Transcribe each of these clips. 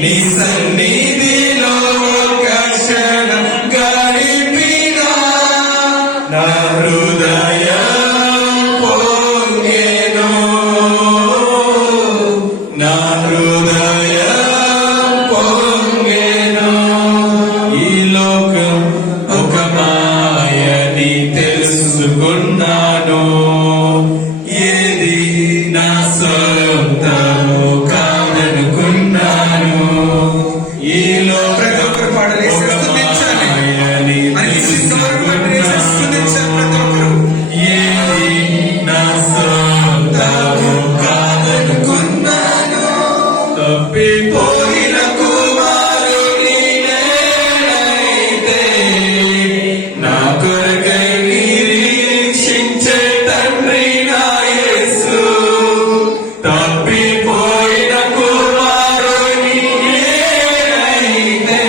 నీ సన్నిధిలో ఒక క్షణం గడిపినా నా హృదయం పొంగెను, నా హృదయం పొంగెను. ఈ లోకం ఒక మాయని తెలుసుకున్నాను, ఏది నా సొంతము కాదనుకున్నాను. ఈలో ప్రతి ఒక్కరు పాడాలి, ఏది నా సొంతము కాదనుకున్నాను. తప్పిపోయిన కుమారుని నేనైతే నా కొరకై నిరీక్షించే తండ్రి నా యేసు. తప్పిపోయిన కుమారుని నేనైతే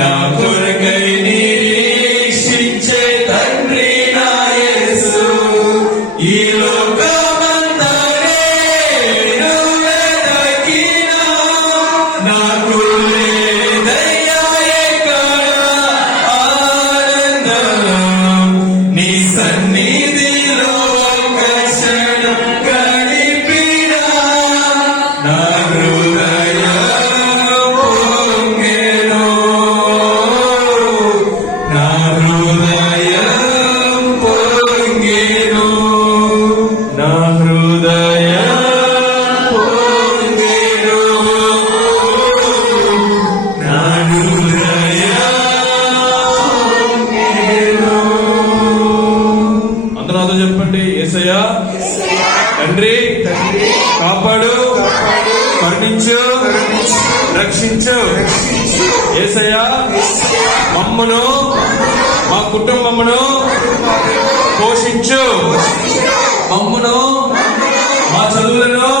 నా కొరకై నిరీక్షించే తండ్రి నా యేసు. ఈ లోకమంతా నేను వెదకినా నాకు లేదయ్యా ఎక్కడ ఆనందం. నీ సన్నిధిలో ఒక క్షణం గడిపినా నా హృదయం పొంగెను, నా హృదయం పొంగెను, నా హృదయం పొంగెను, నా హృదయం పొంగెను. అందరూ నాతో చెప్పండి, యేసయ్యా తండ్రి కాపాడు, కరుణించు, రక్షించు. యేసయ్యా మమ్మును మా కుటుంబమును పోషించు, మమ్మును మా చదువులను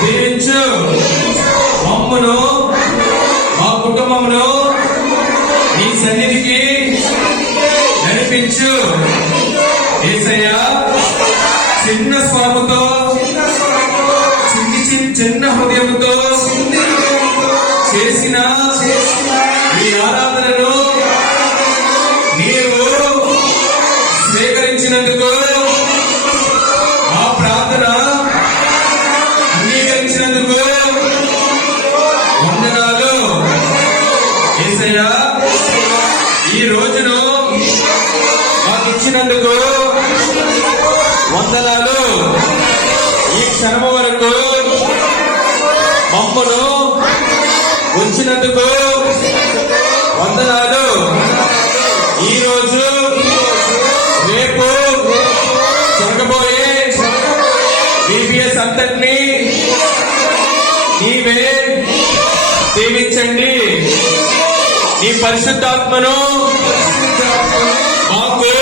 దీవించు, మమ్మును మా కుటుంబమును నీ సన్నిధికి నడిపించు. యేసయ్యా చిన్న స్వరముతో చిన్న హృదయముతో చేసిన ఈ ఆరాధనను నీవు స్వీకరించినందుకు, ఆ ప్రార్థన అంగీకరించినందుకు వందనాలు. యేసయ్యా ఈ రోజును మాకు ఇచ్చినందుకు వందనాలు. ఈ క్షణము వరకు మమ్మను ఉంచినందుకు వందనాలు. ఈరోజు రేపు జరగబోయే బీబీఎస్ అంతటినీ నీవే దీవించండి. నీ పరిశుద్ధాత్మను మాకు